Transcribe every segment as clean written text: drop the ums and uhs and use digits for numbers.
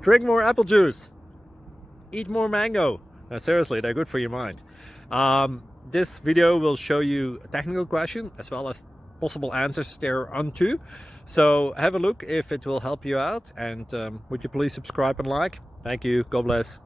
Drink more apple juice. Eat more mango. Seriously, they're good for your mind. This video will show you a technical question as well as possible answers thereunto. So have a look if it will help you out, and would you please subscribe and like? Thank you. God bless.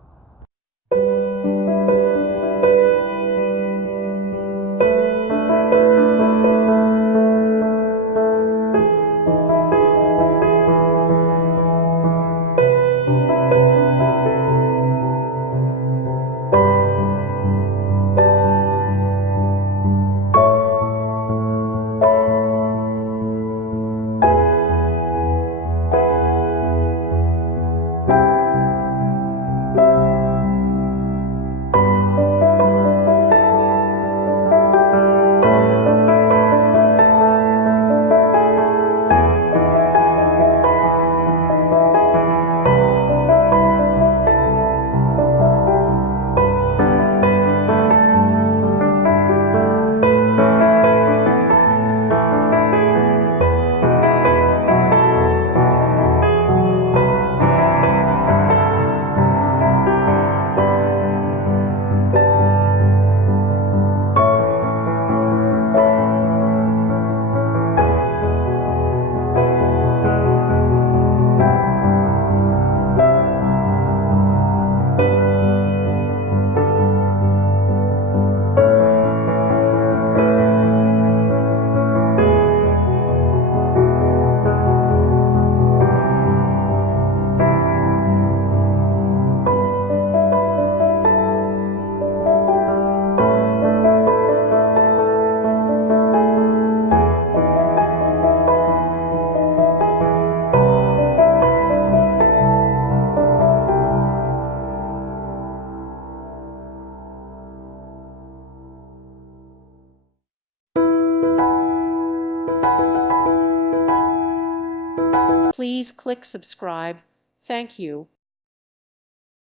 Please click subscribe. Thank you.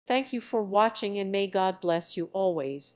Thank you for watching, and may God bless you always.